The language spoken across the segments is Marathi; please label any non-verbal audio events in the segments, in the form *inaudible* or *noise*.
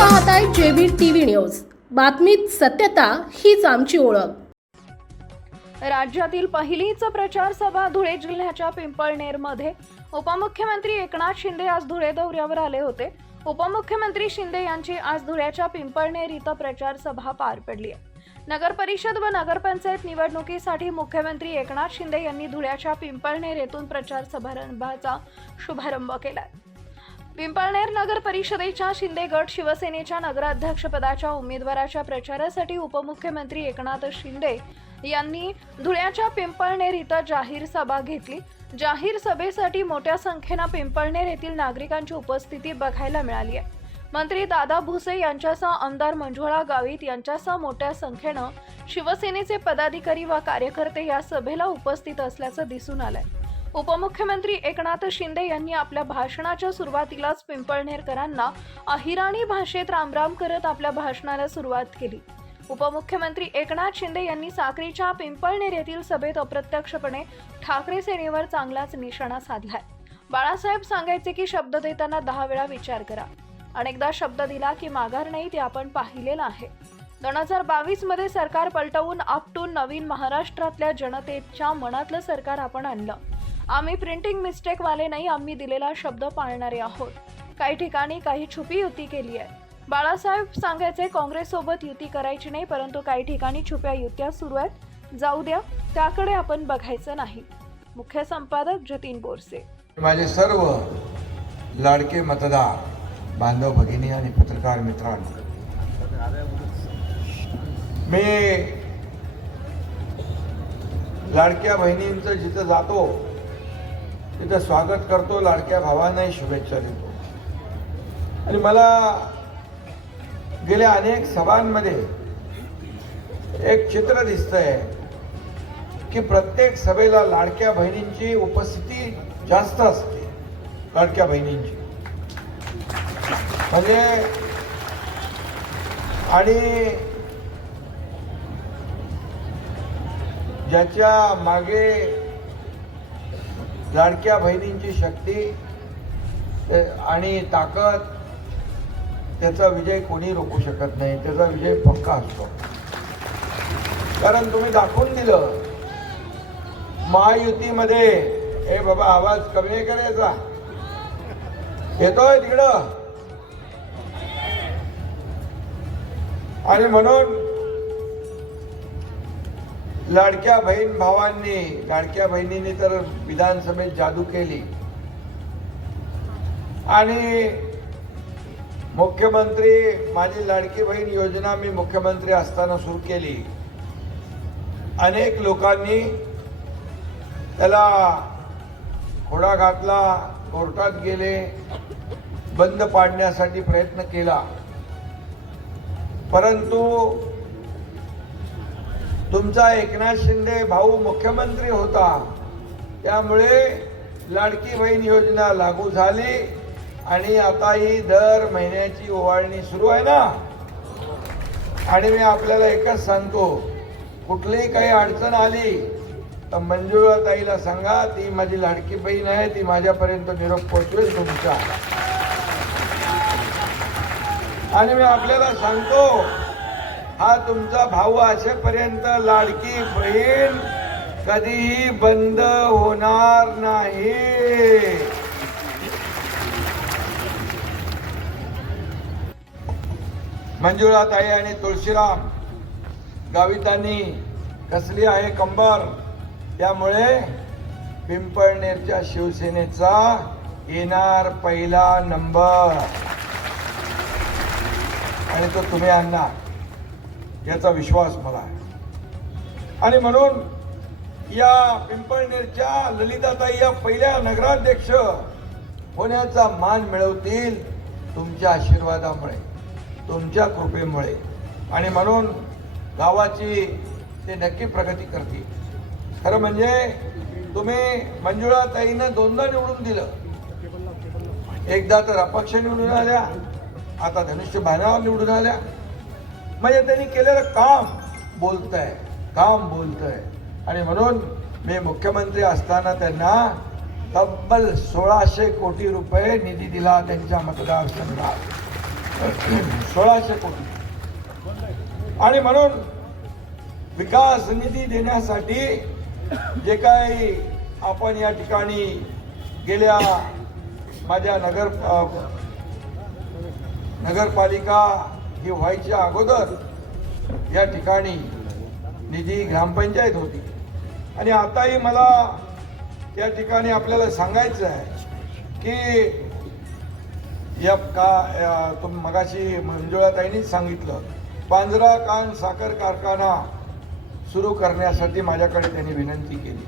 पाहताय जेबीर टीव्ही न्यूज. बातमीत सत्यता हीच आमची ओळख. राज्यातील पहिलीच प्रचार सभा धुळे जिल्ह्याच्या पिंपळनेरमध्ये. उपमुख्यमंत्री एकनाथ शिंदे आज धुळे दौऱ्यावर आले होते. उपमुख्यमंत्री शिंदे यांची आज धुळ्याच्या पिंपळनेर इथं प्रचार सभा पार पडली आहे नगर परिषद व नगरपंचायत निवडणुकीसाठी मुख्यमंत्री एकनाथ शिंदे यांनी धुळ्याच्या पिंपळनेर येथून प्रचार समारंभाचा शुभारंभ केला पिंपळनेर नगर परिषदेच्या शिंदे गट शिवसेनेच्या नगराध्यक्षपदाच्या उमेदवाराच्या प्रचारासाठी उपमुख्यमंत्री एकनाथ शिंदे यांनी धुळ्याच्या पिंपळनेर इथं जाहीर सभा घेतली. जाहीर सभेसाठी मोठ्या संख्येनं पिंपळनेर येथील नागरिकांची उपस्थिती बघायला मिळाली आहे. मंत्री दादा भुसे यांच्यासह आमदार मंजुळा गावित यांच्यासह मोठ्या संख्येनं शिवसेनेचे पदाधिकारी व कार्यकर्ते या सभेला उपस्थित असल्याचं दिसून आलंय. उपमुख्यमंत्री एकनाथ शिंदे यांनी आपल्या भाषणाच्या सुरुवातीलाच पिंपळनेरकरांना अहिराणी भाषेत रामराम करत आपल्या भाषणाला सुरुवात केली. उपमुख्यमंत्री एकनाथ शिंदे यांनी साक्रीच्या पिंपळनेर येथील सभेत अप्रत्यक्षपणे ठाकरे सेनेवर चांगलाच निशाणा साधलाय. बाळासाहेब सांगायचे की शब्द देताना दहा वेळा विचार करा. अनेकदा शब्द दिला की माघार नाही ते आपण पाहिलेलं आहे. दोन हजार बावीसमध्ये सरकार पलटवून आपटून नवीन महाराष्ट्रातल्या जनतेच्या मनातलं सरकार आपण आणलं. आम्ही प्रिंटिंग मिस्टेकवाले नाही आम्ही दिलेला शब्द पाळणारे आहोत. काही ठिकाणी काही छुपी युती केली आहे. बाळासाहेब सांगायचे काँग्रेससोबत युती करायची नाही परंतु काही ठिकाणी छुप्या युत्या सुरू आहेत. जाऊ द्या त्याकडे आपण बघायचं नाही. मुख्य संपादक जतीन बोरसे. माझे सर्व लाडके मतदार बांधव भगिनी आणि पत्रकार मित्रांनो मी लाडक्या बहिणींचं जिथं जातो तिथं स्वागत करतो लाडक्या भावांनाही शुभेच्छा देतो. आणि मला गेल्या अनेक सभांमध्ये एक चित्र दिसतंय की प्रत्येक सभेला लाडक्या बहिणींची उपस्थिती जास्त असते. लाडक्या बहिणींची. म्हणजे आणि ज्याच्या मागे लाडक्या बहिणींची शक्ती आणि ताकद त्याचा विजय कोणी रोखू शकत नाही. त्याचा विजय पक्का असतो. कारण तुम्ही दाखवून दिलं महायुतीमध्ये हे बाबा आवाज कमी करायचा. येतोय तिकडं. आणि म्हणून लाडक्या बहीण भावांनी लाडक्या बहिणींनी तर विधानसभेत जादू केली. आणि मुख्यमंत्री माझी लाडकी बहीण योजना मी मुख्यमंत्री असताना सुरू केली. अनेक लोकांनी त्याला खोडा घातला कोर्टात गेले बंद पाडण्यासाठी प्रयत्न केला. परंतु तुमचा एकनाथ शिंदे भाऊ मुख्यमंत्री होता. त्यामुळे लाडकी बहीण योजना लागू झाली आणि आता ही दर महिन्याची ओवाळणी सुरू आहे ना? आणि मी आपल्याला एकच सांगतो कुठलीही काही अडचण आली तर मंजुळा ताईला सांगा ती माझी लाडकी बहीण आहे ती माझ्यापर्यंत निरोप पोहोचवेल तुमचा. आणि मी आपल्याला सांगतो हा तुमचा भाऊ असेपर्यंत लाडकी बहीण कधीही बंद होणार नाही. मंजुळाताई आणि तुळशीराम गावितांनी कसली आहे कंबर. त्यामुळे पिंपळनेरच्या शिवसेनेचा येणार पहिला नंबर. आणि तो तुम्ही आणणार. याचा विश्वास मला आहे. आणि म्हणून या पिंपळनेरच्या ललिताताई या पहिल्या नगराध्यक्ष होण्याचा मान मिळवतील तुमच्या आशीर्वादामुळे तुमच्या कृपेमुळे. आणि म्हणून गावाची ते नक्की प्रगती करतील. खरं म्हणजे तुम्ही मंजुळाताईनं दोनदा निवडून दिलं. एकदा तर अपक्ष निवडून आल्या आता धनुष्य बाणावर निवडून आल्या. म्हणजे त्यांनी केलेलं काम बोलतंय काम बोलतंय. आणि म्हणून मी मुख्यमंत्री असताना त्यांना तब्बल सोळाशे कोटी रुपये निधी दिला त्यांच्या मतदारसंघात *clears throat* सोळाशे कोटी. आणि म्हणून विकास निधी देण्यासाठी जे काही आपण या ठिकाणी गेल्या माझ्या नगर नगरपालिका ही व्हायच्या अगोदर या ठिकाणी निधी ग्रामपंचायत होती. आणि आताही मला या ठिकाणी आपल्याला सांगायचं आहे की या का या तुम मगाशी मंजुळाताईंनीच सांगितलं पांजरा कान साखर कारखाना सुरू करण्यासाठी माझ्याकडे त्यांनी विनंती केली.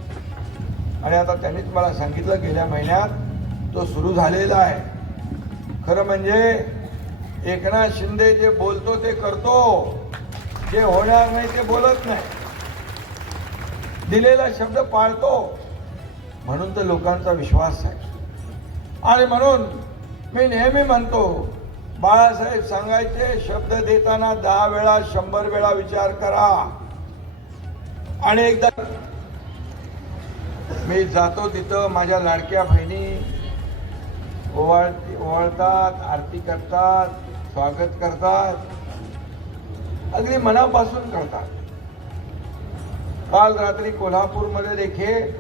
आणि आता त्यांनीच मला सांगितलं गेल्या महिन्यात तो सुरू झालेला आहे. खरं म्हणजे एकनाथ शिंदे जे बोलतो ते करतो. जे होणार नाही ते बोलत नाही. दिलेला शब्द पाळतो. म्हणून तर लोकांचा विश्वास आहे. आणि म्हणून मी नेहमी म्हणतो बाळासाहेब सांगायचे शब्द देताना दहा वेळा शंभर वेळा विचार करा. आणि एकदा मी जातो तिथं माझ्या लाडक्या बहिणी ओवाळ ओवाळतात आरती करतात. स्वागत करतात. अगदी मनापासून करतात. काल रात्री कोल्हापूरमध्ये देखील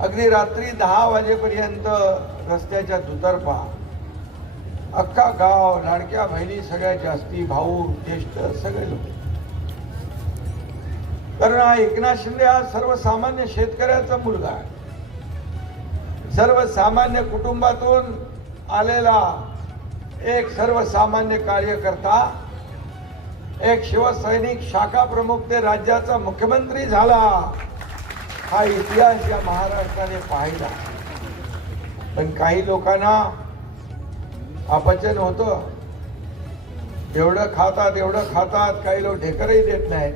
अगदी रात्री दहा वाजेपर्यंत रस्त्याच्या दुतर्फा अख्खा गाव लाडक्या बहिणी सगळ्या जास्ती भाऊ ज्येष्ठ सगळे लोक. कारण हा एकनाथ शिंदे हा सर्वसामान्य शेतकऱ्याचा मुलगा आहे. सर्वसामान्य कुटुंबातून आलेला एक सर्वसामान्य कार्यकर्ता एक शिवसैनिक शाखा प्रमुख ते राज्याचा मुख्यमंत्री झाला. हा इतिहास या महाराष्ट्राने पाहिला. पण काही लोकांना अपचन होतं. एवढं खातात एवढं खातात काही लोक ढेकरही देत नाहीत.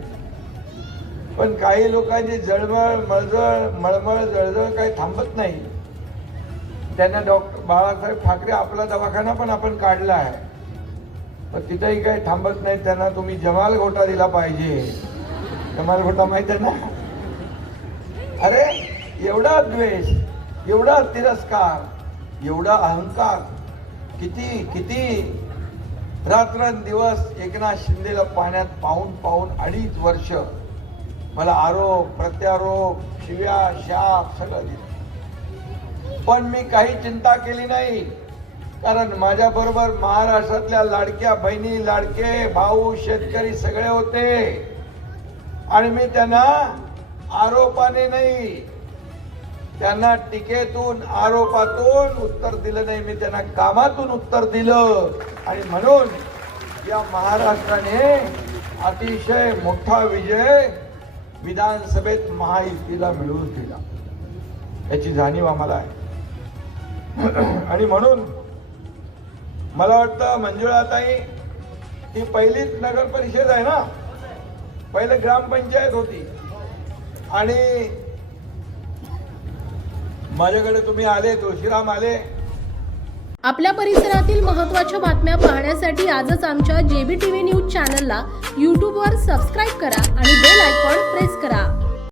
पण काही लोकांची जळमळ मळजळ मळमळ जळजळ काही थांबत नाही. त्यांना डॉक्टर बाळासाहेब ठाकरे आपला दवाखाना पण आपण काढला आहे. पण तिथेही काही थांबत नाही त्यांना तुम्ही जमाल घोटा दिला पाहिजे. जमाल घोटा माहिती आहे ना? अरे एवढा द्वेष एवढा तिरस्कार एवढा अहंकार किती किती रात्रंदिवस एकनाथ शिंदेला पाण्यात पाहून पाहून अडीच वर्ष मला आरोप प्रत्यारोप शिव्या शाप सगळं दिलं. पण मी काही चिंता केली नाही. कारण माझ्या बरोबर महाराष्ट्रातल्या लाडक्या बहिणी लाडके भाऊ शेतकरी सगळे होते. आणि मी त्यांना आरोपाने नाही. त्यांना टीकेतून आरोपातून उत्तर दिलं नाही. मी त्यांना कामातून उत्तर दिलं. आणि म्हणून या महाराष्ट्राने अतिशय मोठा विजय विधानसभेत महायुतीला मिळवून दिला. याची जाणीव आम्हाला आहे. आणि म्हणून मला वाटतं मंजुळाताई ही पहिलीच नगर परिषद आहे ना? पहिले ग्रामपंचायत होती. आणि माझ्याकडे तुम्ही आले तुळशीराम आले. आपल्या परिसरातील महत्त्वाच्या बातम्या पाहण्यासाठी आजच आमच्या जेबी टीव्ही न्यूज चॅनलला यूट्यूबवर सबस्क्राईब करा आणि बेल आयकॉन प्रेस करा.